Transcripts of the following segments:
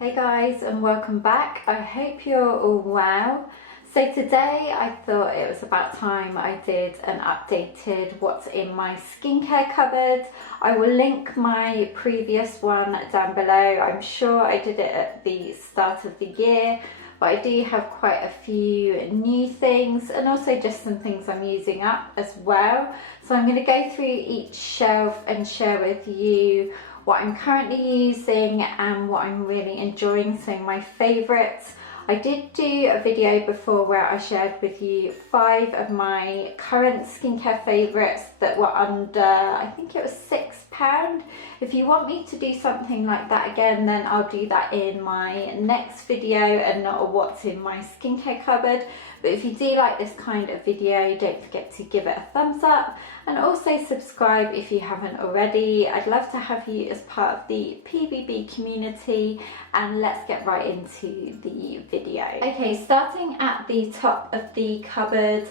Hey guys, and welcome back. I hope you're all well. So today I thought it was about time I did an updated what's in my skincare cupboard. I will link my previous one down below. I'm sure I did it at the start of the year, but I do have quite a few new things and also just some things I'm using up as well. So I'm going to go through each shelf and share with you what I'm currently using and what I'm really enjoying, so my favourites. I did do a video before where I shared with you 5 of my current skincare favourites that were under, I think it was £6. If you want me to do something like that again, then I'll do that in my next video and not a what's in my skincare cupboard. But if you do like this kind of video, don't forget to give it a thumbs up and also subscribe if you haven't already. I'd love to have you as part of the PBB community, and let's get right into the video. Okay, starting at the top of the cupboard,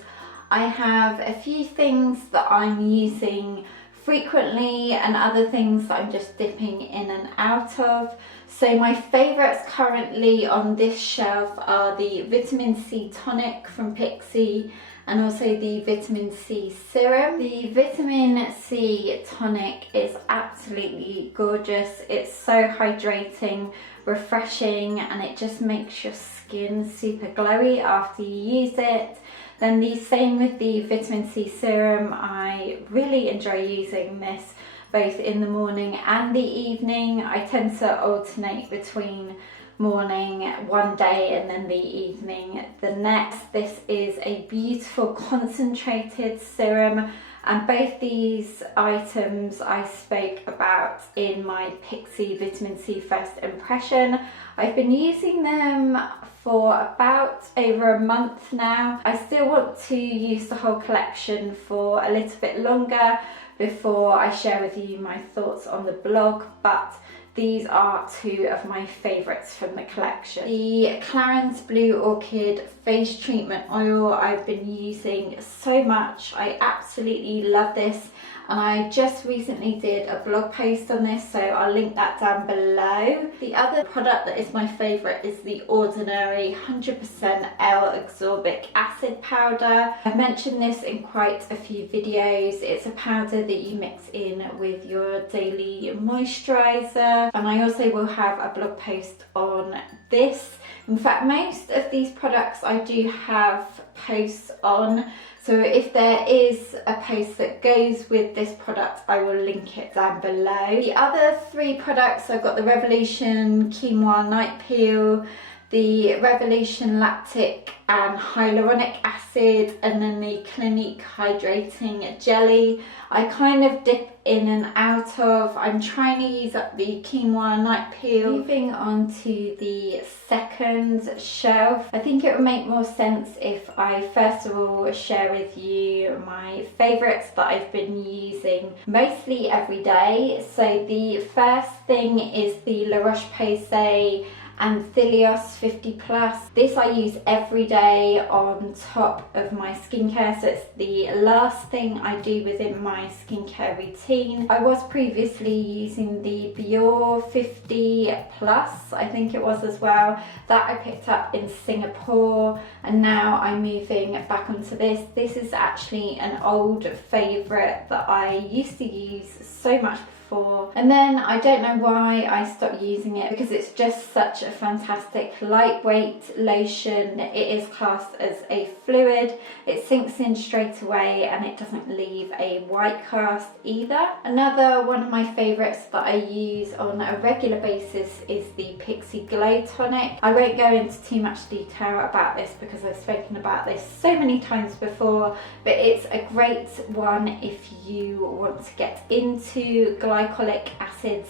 I have a few things that I'm using frequently and other things that I'm just dipping in and out of. So my favourites currently on this shelf are the Vitamin C Tonic from Pixi and also the Vitamin C Serum. The Vitamin C Tonic is absolutely gorgeous. It's so hydrating, refreshing, and it just makes your skin super glowy after you use it. Then the same with the Vitamin C Serum. I really enjoy using this both in the morning and the evening. I tend to alternate between morning one day and then the evening the next. This is a beautiful concentrated serum, and both these items I spoke about in my Pixi Vitamin C First Impression. I've been using them for about over a month now. I still want to use the whole collection for a little bit longer before I share with you my thoughts on the blog, but these are 2 of my favourites from the collection. The Clarins Blue Orchid Face Treatment Oil I've been using so much. I absolutely love this, and I just recently did a blog post on this, so I'll link that down below. The other product that is my favourite is the Ordinary 100% L-Ascorbic Acid Powder. I've mentioned this in quite a few videos. It's a powder that you mix in with your daily moisturiser, and I also will have a blog post on this. In fact, most of these products I do have posts on, so if there is a post that goes with this product, I will link it down below. The other 3 products, I've got the Revolution Quinoa Night Peel, the Revolution Lactic and Hyaluronic Acid, and then the Clinique Hydrating Jelly. I kind of dip in and out of. I'm trying to use up the Quinoa Night Peel. Moving on to the second shelf, I think it would make more sense if I first of all share with you my favourites that I've been using mostly every day. So the first thing is the La Roche-Posay Anthelios 50+. This I use every day on top of my skincare, so it's the last thing I do within my skincare routine. I was previously using the Biore 50+, I think it was as well. That I picked up in Singapore, and now I'm moving back onto this. This is actually an old favourite that I used to use so much before, and then I don't know why I stopped using it, because it's just such a fantastic lightweight lotion. It is classed as a fluid, it sinks in straight away, and it doesn't leave a white cast either. Another one of my favourites that I use on a regular basis is the Pixi Glow Tonic. I won't go into too much detail about this because I've spoken about this so many times before, but it's a great one if you want to get into glycolic acids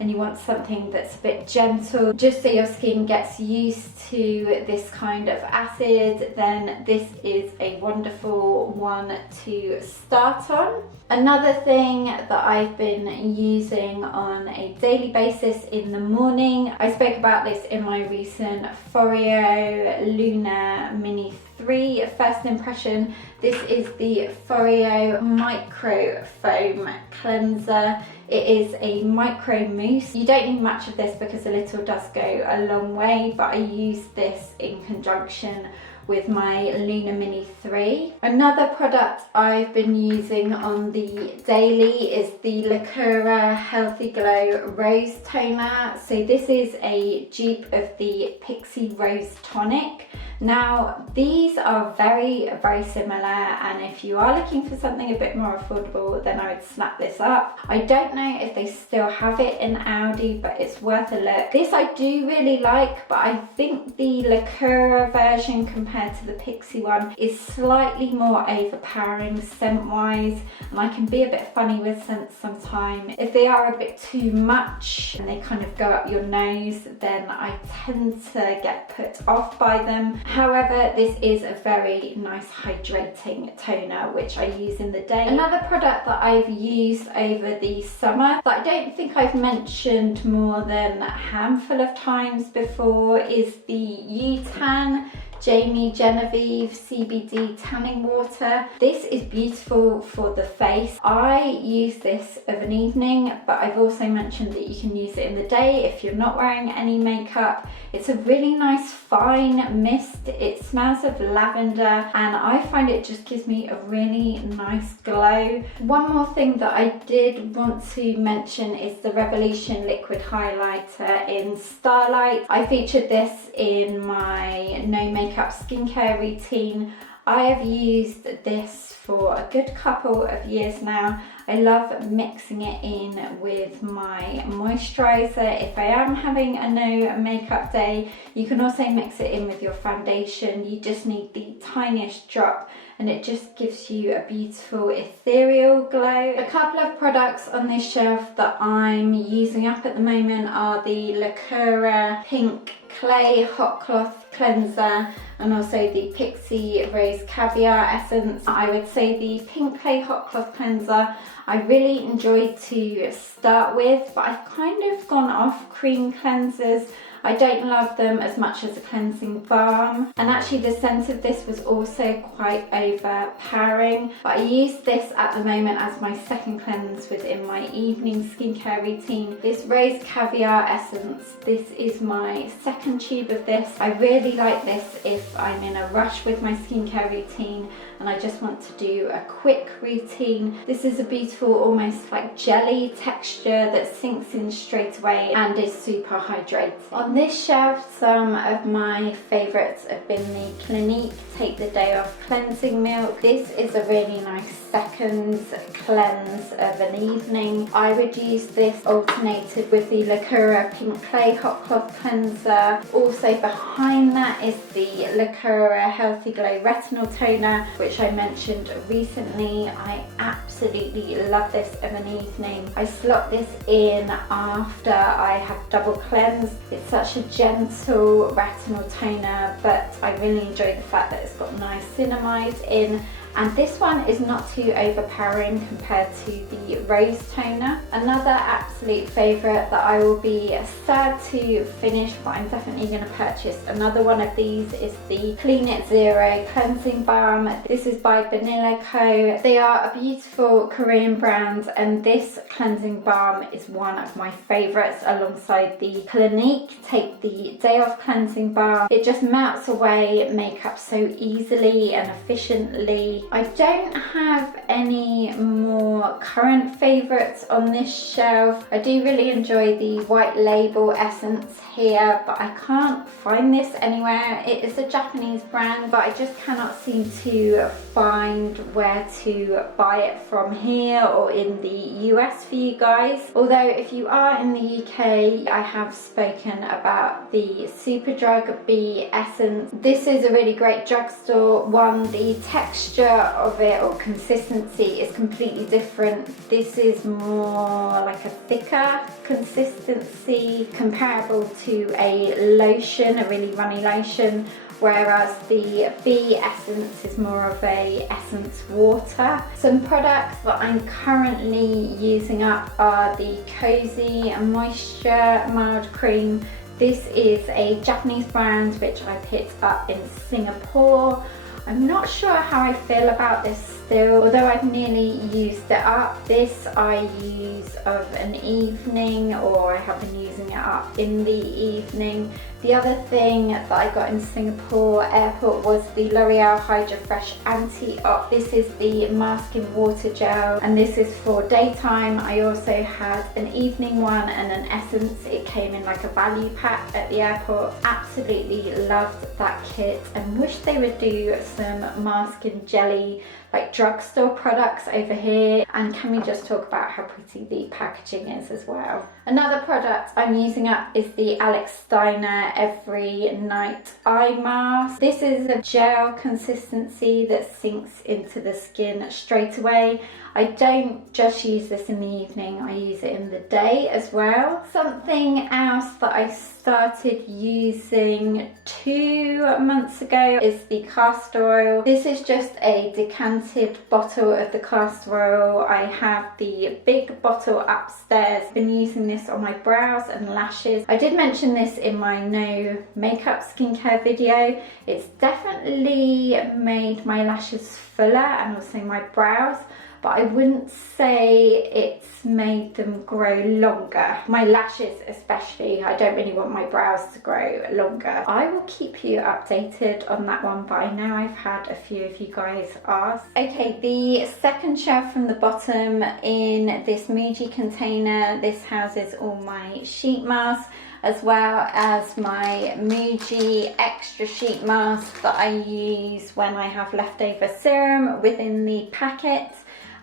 and you want something that's a bit gentle, just so your skin gets used to this kind of acid, then this is a wonderful one to start on. Another thing that I've been using on a daily basis in the morning, I spoke about this in my recent Foreo Lunar Mini 3 first impression. This is the Foreo Micro Foam Cleanser. It is a micro mousse. You don't need much of this because a little does go a long way, but I use this in conjunction with my Luna Mini 3. Another product I've been using on the daily is the Lacura Healthy Glow Rose Toner. So this is a dupe of the Pixie Rose Tonic. Now these are very similar, and if you are looking for something a bit more affordable, then I would snap this up. I don't know if they still have it in Aldi, but it's worth a look. This I do really like, but I think the Lacura version compared to the Pixie one is slightly more overpowering scent wise, and I can be a bit funny with scents sometimes. If they are a bit too much and they kind of go up your nose, then I tend to get put off by them. However, this is a very nice hydrating toner which I use in the day. Another product that I've used over the summer that I don't think I've mentioned more than a handful of times before is the UTAN Jamie Genevieve CBD tanning water. This is beautiful for the face. I use this of an evening, but I've also mentioned that you can use it in the day if you're not wearing any makeup. It's a really nice fine mist. It smells of lavender, and I find it just gives me a really nice glow. One more thing that I did want to mention is the Revolution Liquid Highlighter in Starlight. I featured this in my no makeup skincare routine. I have used this for a good couple of years now. I love mixing it in with my moisturiser if I am having a no makeup day. You can also mix it in with your foundation. You just need the tiniest drop, and it just gives you a beautiful ethereal glow. A couple of products on this shelf that I'm using up at the moment are the Lacura Pink Clay Hot Cloth Cleanser and also the Pixie Rose Caviar Essence. I would say the Pink Clay Hot Cloth Cleanser I really enjoyed to start with, but I've kind of gone off cream cleansers. I don't love them as much as a cleansing balm, and actually the scent of this was also quite overpowering, but I use this at the moment as my second cleanse within my evening skincare routine. This Rose Caviar Essence, this is my second tube of this. I really like this if I'm in a rush with my skincare routine and I just want to do a quick routine. This is a beautiful, almost like jelly texture that sinks in straight away and is super hydrating. On this shelf, some of my favourites have been the Clinique Take the Day Off Cleansing Milk. This is a really nice second cleanse of an evening. I would use this alternated with the Lacura Pink Clay Hot Cloth Cleanser. Also behind that is the Lacura Healthy Glow Retinol Toner, which I mentioned recently. I absolutely love this of an evening. I slot this in after I have double cleansed. It's such a gentle retinol toner, but I really enjoy the fact that it's got niacinamide in. And this one is not too overpowering compared to the Rose Toner. Another absolute favourite that I will be sad to finish, but I'm definitely going to purchase another one of these, is the Clean It Zero Cleansing Balm. This is by Vanilla Co. They are a beautiful Korean brand, and this cleansing balm is one of my favourites alongside the Clinique Take the Day Off Cleansing Balm. It just melts away makeup so easily and efficiently. I don't have any more current favourites on this shelf. I do really enjoy the White Label Essence here, but I can't find this anywhere. It is a Japanese brand, but I just cannot seem to find where to buy it from here or in the US for you guys. Although if you are in the UK, I have spoken about the Superdrug Bee Essence. This is a really great drugstore one. The texture of it or consistency is completely different. This is more like a thicker consistency, comparable to a lotion, a really runny lotion, whereas the Bee Essence is more of a essence water. Some products that I'm currently using up are the Kose Moisture Mild Cream. This is a Japanese brand which I picked up in Singapore. I'm not sure how I feel about this still, although I've nearly used it up. This I use of an evening, or I have been using it up in the evening. The other thing that I got in Singapore airport was the L'Oreal Hydra Fresh Anti-Ox. This is the masking water gel, and this is for daytime. I also had an evening one and an essence. It came in like a value pack at the airport. Absolutely loved that kit, and wish they would do some masking jelly like drugstore products over here. And can we just talk about how pretty the packaging is as well. Another product I'm using up is the Steinherr Every Night Eye Mask. This is a gel consistency that sinks into the skin straight away. I don't just use this in the evening, I use it in the day as well. Something else that I started using 2 months ago is the castor oil. This is just a decanted bottle of the castor oil. I have the big bottle upstairs. I've been using this on my brows and lashes. I did mention this in my no makeup skincare video. It's definitely made my lashes fuller and also my brows, but I wouldn't say it's made them grow longer. My lashes especially, I don't really want my brows to grow longer. I will keep you updated on that one, but I know I've had a few of you guys ask. Okay, the second shelf from the bottom in this Muji container, this houses all my sheet masks, as well as my Muji extra sheet mask that I use when I have leftover serum within the packet,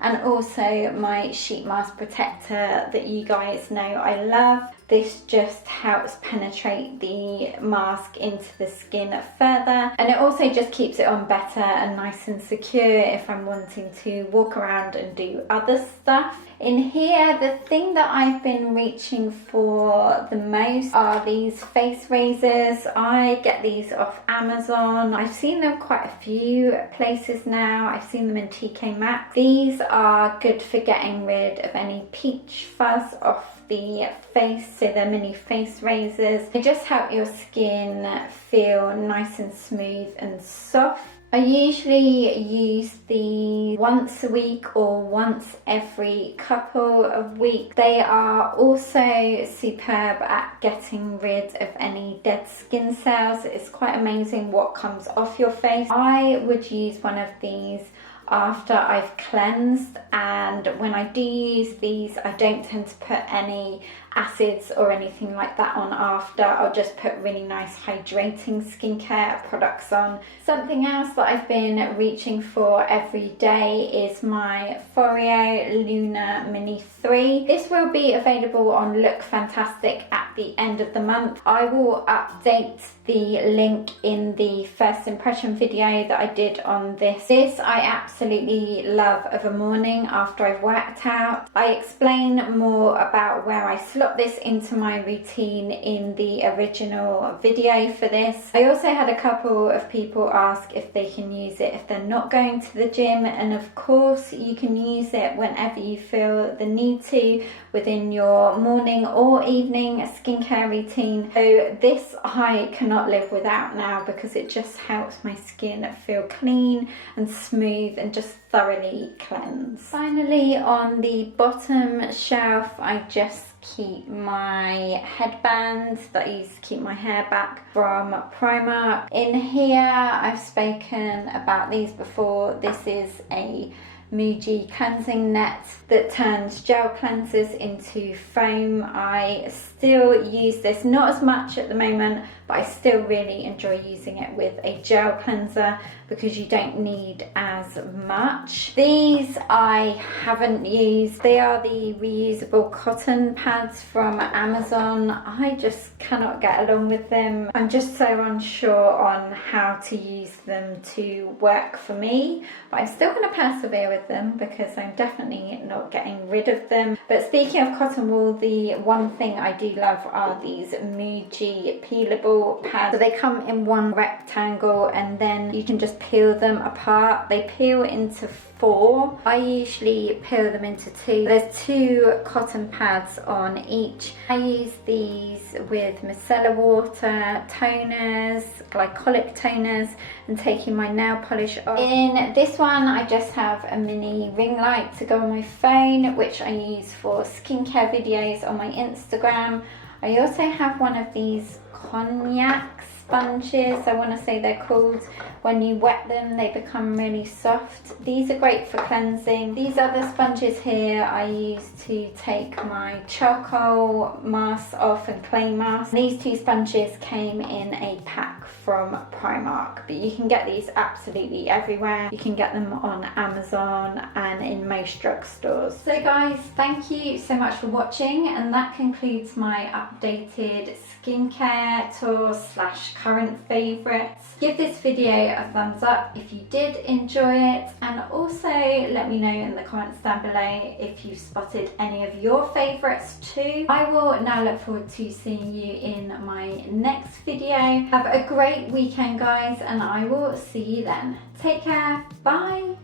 and also my sheet mask protector that you guys know I love. This just helps penetrate the mask into the skin further, and it also just keeps it on better and nice and secure if I'm wanting to walk around and do other stuff. In here, the thing that I've been reaching for the most are these face razors. I get these off Amazon. I've seen them quite a few places now. I've seen them in TK Maxx. These are good for getting rid of any peach fuzz off the face, so they're mini face razors. They just help your skin feel nice and smooth and soft. I usually use these once a week or once every couple of weeks. They are also superb at getting rid of any dead skin cells. It's quite amazing what comes off your face. I would use one of these after I've cleansed, and when I do use these, I don't tend to put any acids or anything like that on after. I'll just put really nice hydrating skincare products on. Something else that I've been reaching for every day is my Foreo Lunar Mini 3. This will be available on Look Fantastic at the end of the month. I will update the link in the first impression video that I did on this. This I absolutely love of a morning after I've worked out. I explain more about where I slot this into my routine in the original video for this. I also had a couple of people ask if they can use it if they're not going to the gym, and of course you can use it whenever you feel the need to within your morning or evening skincare routine. So this I cannot live without now, because it just helps my skin feel clean and smooth and just thoroughly cleanse. Finally, on the bottom shelf, I just keep my headbands that I use to keep my hair back from Primark. In here, I've spoken about these before. This is a Muji cleansing net that turns gel cleansers into foam. I still use this, not as much at the moment, but I still really enjoy using it with a gel cleanser because you don't need as much. These I haven't used. They are the reusable cotton pads from Amazon. I just cannot get along with them. I'm just so unsure on how to use them to work for me, but I'm still going to persevere with them because I'm definitely not getting rid of them. But speaking of cotton wool, the one thing I do love are these Muji peelable pads. So they come in one rectangle and then you can just peel them apart. They peel into 4. I usually peel them into 2. There's 2 cotton pads on each. I use these with micellar water, toners, glycolic toners, and taking my nail polish off. In this one I just have a mini ring light to go on my phone, which I use for skincare videos on my Instagram. I also have one of these cognac sponges, I want to say they're called. When you wet them they become really soft. These are great for cleansing. These other sponges here I use to take my charcoal mask off and clay mask. These 2 sponges came in a pack from Primark, but you can get these absolutely everywhere. You can get them on Amazon and in most drugstores. So guys, thank you so much for watching, and that concludes my updated skincare tour / current favourites. Give this video a thumbs up if you did enjoy it, and also let me know in the comments down below if you've spotted any of your favourites too. I will now look forward to seeing you in my next video. Have a great weekend guys, and I will see you then. Take care, bye!